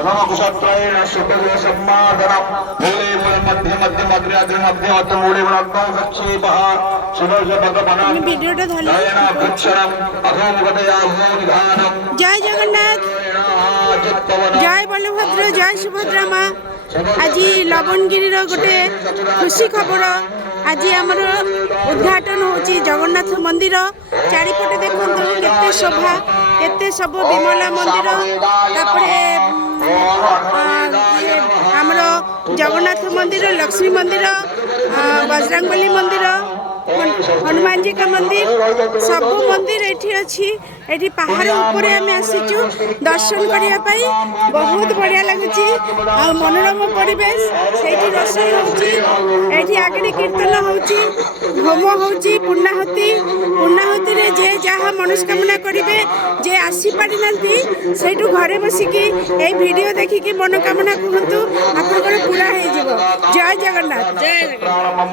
प्रथम कुशत्रयेण शुभ्र सम्मादनम मूले मध्य मध्य मध्य मध्य मध्य मूले वरक्तम सक्षेपः सुदर्श भगवना वीडियोटा धरले नयना वृक्षणम अधोमुखतया निधानम। जय जगन्नाथ, जय बलभद्र, जय सुभद्रा माँ। आज लवणगिरी गोटे खुशी खबर, आज आमर उद्घाटन होची जगन्नाथ मंदिर। चारिपटे देखते केते शोभा, केते सब विमला मंदिर, आमर जगन्नाथ मंदिर, लक्ष्मी मंदिर, बजरंगबली मंदिर, हनुमान जी का मंदिर, सब मंदिर एठी अच्छी। एठी पहाड़ ऊपर आम आसीचु दर्शन करने, बहुत बढ़िया लगुच। आ मनोरम परिवेश, से रोषई होती, आगे कीर्तन होची, होम होची, पूर्णाहुति रे जे जहाँ मनोस्कामना करेंगे, जे आसी पारि नांती सेठू घरे बसिकी ए वीडियो देखिकी मनोकामना कहतु, आपनकर पूरा हो। जय जगन्नाथ, जय जगन्नाथ।